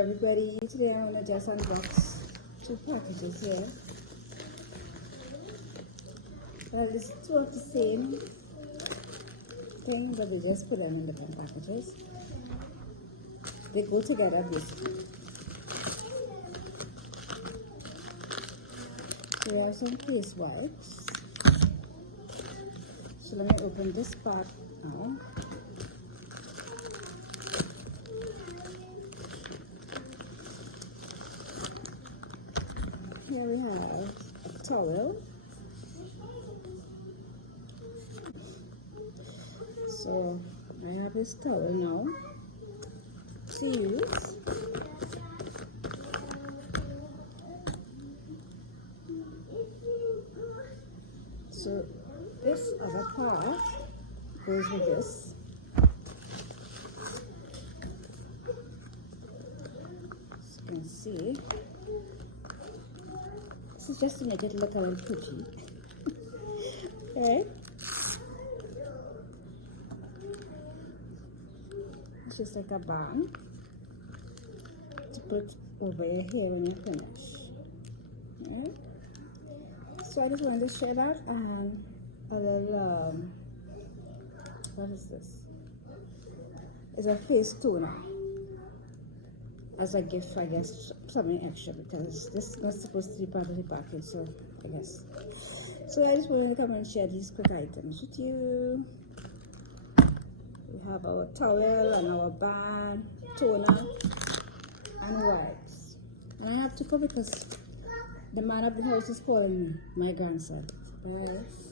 everybody. Today I'm gonna just unbox two packages here. Well, it's two of the same thing, but we just put them in different packages. They go together basically. So we have some face wipes. So let me open this pack now. Here we have a towel. So I have this towel now to use. So this other part goes with this. As you can see, this is just to make it look a little pretty. Okay. It's just like a band to put over your hair when you finish. Alright. So I just wanted to share that and a little, what is this? It's a face toner. As a gift, I guess, something extra because this is not supposed to be part of the package, so I guess. So I just wanted to come and share these quick items with you. We have our towel and our band, toner, and wipes. And I have to go because the man of the house is calling me, my grandson. Bye.